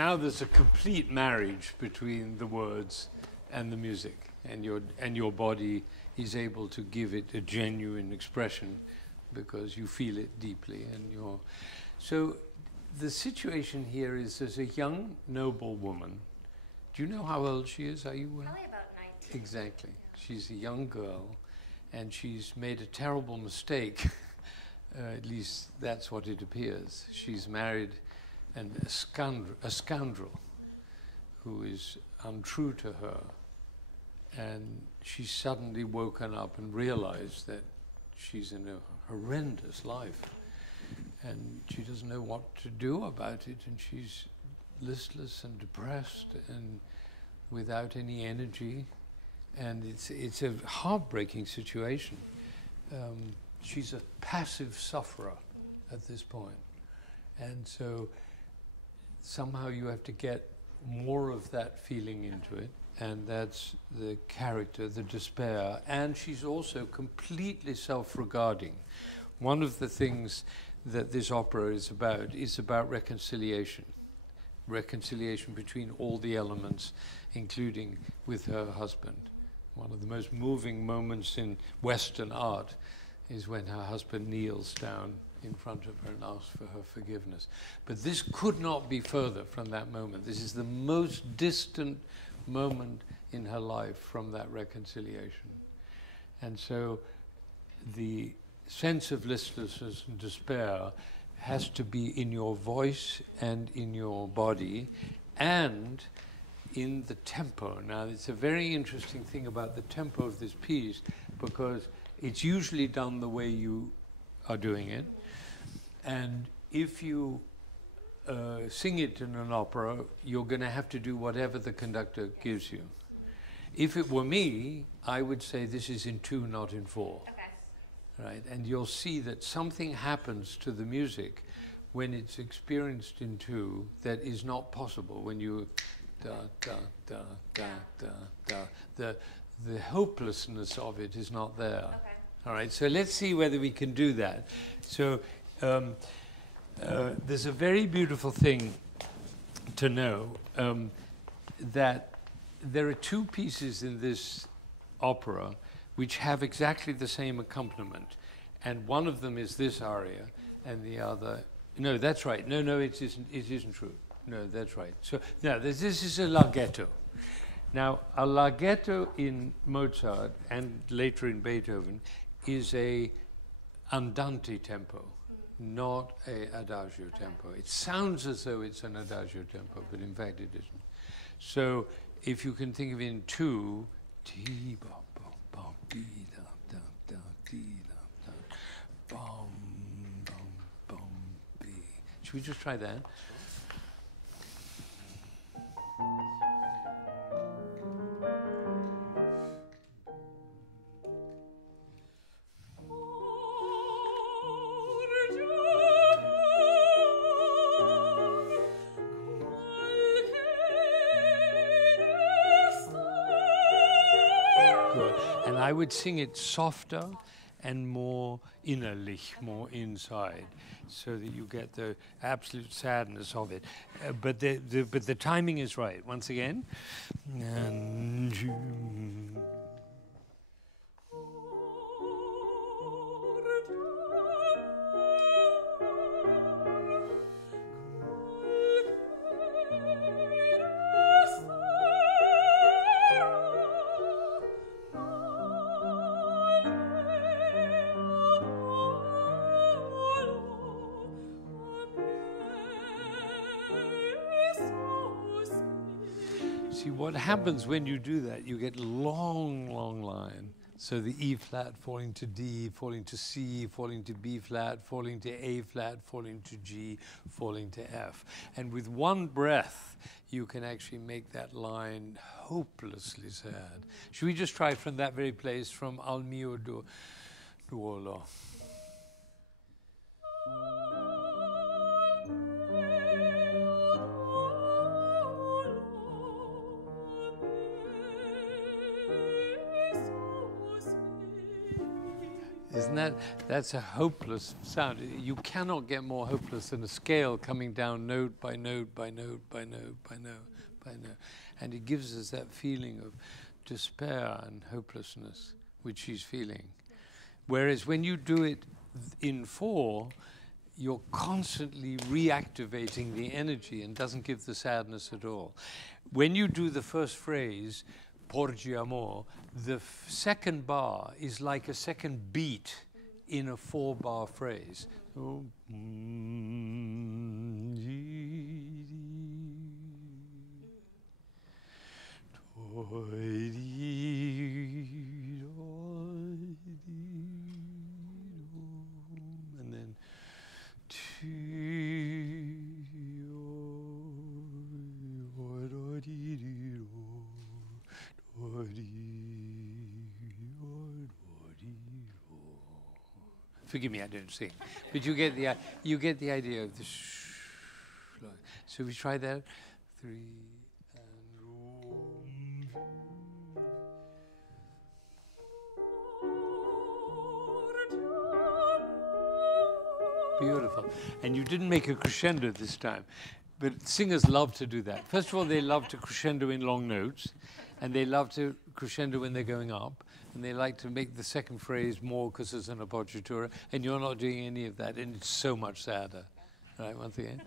now there's a complete marriage between the words and the music, and your body is able to give it a genuine expression because you feel it deeply, and so the situation here is there's a young noble woman. Do you know how old she is? Are you aware? Probably about 19. Exactly. She's a young girl, and she's made a terrible mistake. At least that's what it appears. She's married a scoundrel who is untrue to her, and she's suddenly woken up and realized that she's in a horrendous life, and she doesn't know what to do about it, and she's listless and depressed and without any energy, and it's a heartbreaking situation. She's a passive sufferer at this point, and so somehow you have to get more of that feeling into it, and that's the character, the despair, and she's also completely self-regarding. One of the things that this opera is about reconciliation. Reconciliation between all the elements, including with her husband. One of the most moving moments in Western art is when her husband kneels down in front of her and asks for her forgiveness. But this could not be further from that moment. This is the most distant moment in her life from that reconciliation. And so the sense of listlessness and despair has to be in your voice and in your body and in the tempo. Now, it's a very interesting thing about the tempo of this piece, because it's usually done the way you are doing it. And if you sing it in an opera, you're going to have to do whatever the conductor gives you. If it were me, I would say this is in 2, not in 4. Okay. Right? And you'll see that something happens to the music when it's experienced in 2 that is not possible when you da da da da da da. The hopelessness of it is not there. Okay. All right, so let's see whether we can do that. So there's a very beautiful thing to know, that there are 2 pieces in this opera which have exactly the same accompaniment. And one of them is this aria, and the other... No, that's right. No, it isn't true. No, that's right. So now, this is a larghetto. Now, a larghetto in Mozart and later in Beethoven is a andante tempo, not a adagio tempo. It sounds as though it's an adagio tempo, but in fact it isn't. So if you can think of it in 2, ti ba ba ba di da da da di da da bum bum bum bi. Should we just try that? I would sing it softer and more innerlich, more inside, so that you get the absolute sadness of it. But the timing is right. Once again. See, what happens when you do that, you get long, long line. So the E flat falling to D, falling to C, falling to B flat, falling to A flat, falling to G, falling to F. And with one breath, you can actually make that line hopelessly sad. Should we just try from that very place, from Al mio duolo? Isn't that, that's a hopeless sound. You cannot get more hopeless than a scale coming down note by note by note by note by note by note. And it gives us that feeling of despair and hopelessness, which she's feeling. Whereas when you do it in 4, you're constantly reactivating the energy and doesn't give the sadness at all. When you do the first phrase, Porgi, amor, the second bar is like a second beat in a 4-bar phrase. So, and then forgive me, I don't sing, but you get the idea of the So we try that. 3 and beautiful. And you didn't make a crescendo this time, but singers love to do that. First of all, they love to crescendo in long notes, and they love to crescendo when they're going up, and they like to make the second phrase more because there's an appoggiatura, and you're not doing any of that, and it's so much sadder. Right, once again.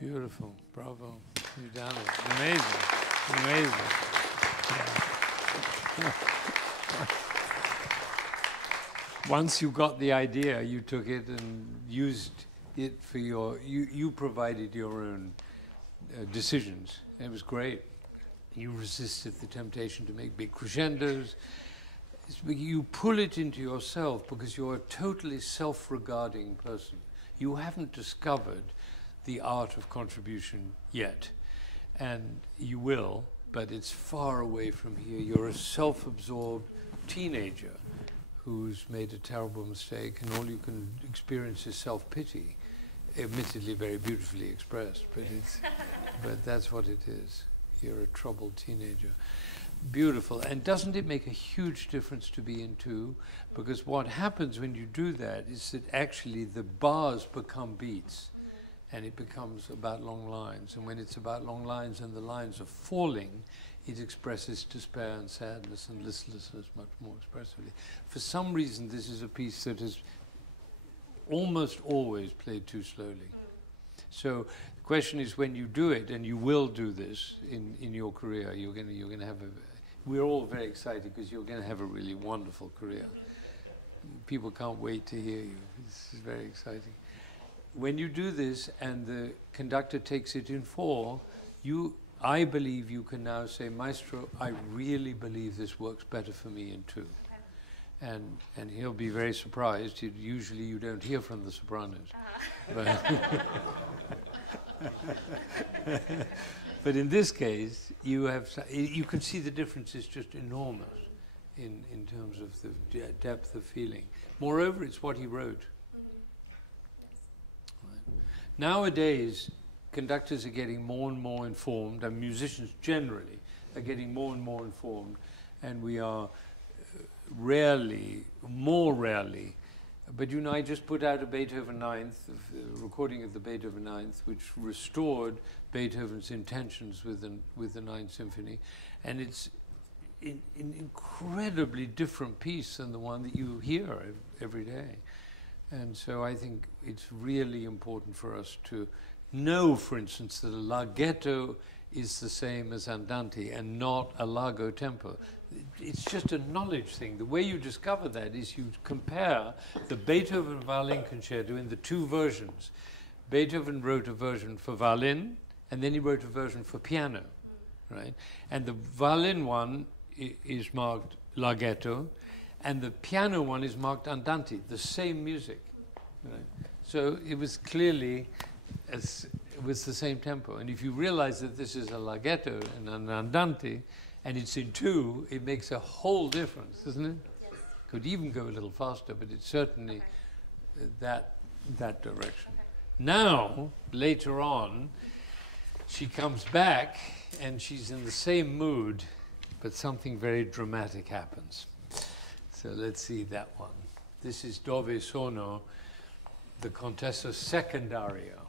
Beautiful, bravo, you've done it, amazing, amazing. Yeah. Once you got the idea, you took it and used it for you provided your own decisions. It was great. You resisted the temptation to make big crescendos. You pull it into yourself because you're a totally self-regarding person. You haven't discovered the art of contribution yet, and you will, but it's far away from here. You're a self-absorbed teenager who's made a terrible mistake, and all you can experience is self-pity, admittedly very beautifully expressed, but but that's what it is. You're a troubled teenager. Beautiful. And doesn't it make a huge difference to be in 2? Because what happens when you do that is that actually the bars become beats, and it becomes about long lines. And when it's about long lines and the lines are falling, it expresses despair and sadness and listlessness much more expressively. For some reason, this is a piece that is almost always played too slowly. So the question is, when you do it, and you will do this in your career, you're gonna have a. We're all very excited because you're going to have a really wonderful career. People can't wait to hear you. This is very exciting. When you do this and the conductor takes it in 4, I believe you can now say, Maestro, I really believe this works better for me in 2. And he'll be very surprised. Usually you don't hear from the sopranos. But in this case, you can see the difference is just enormous in terms of the depth of feeling. Moreover, it's what he wrote. Right. Nowadays, conductors are getting more and more informed, and musicians generally are getting more and more informed, and we are more rarely. But you know, I just put out a Beethoven 9th, a recording of the Beethoven 9th, which restored Beethoven's intentions with the 9th Symphony, and it's an incredibly different piece than the one that you hear every day. And so I think it's really important for us to know, for instance, that a larghetto is the same as andante and not a largo tempo. It's just a knowledge thing. The way you discover that is you compare the Beethoven violin concerto in the 2 versions. Beethoven wrote a version for violin, and then he wrote a version for piano, right? And the violin one is marked larghetto, and the piano one is marked andante, the same music, right? So it was clearly it was the same tempo. And if you realize that this is a larghetto and an andante, and it's in 2, it makes a whole difference, doesn't it? Yes. Could even go a little faster, but it's certainly that direction. Now, later on, she comes back and she's in the same mood, but something very dramatic happens. So let's see that one. This is Dove Sono, the Contessa's second aria.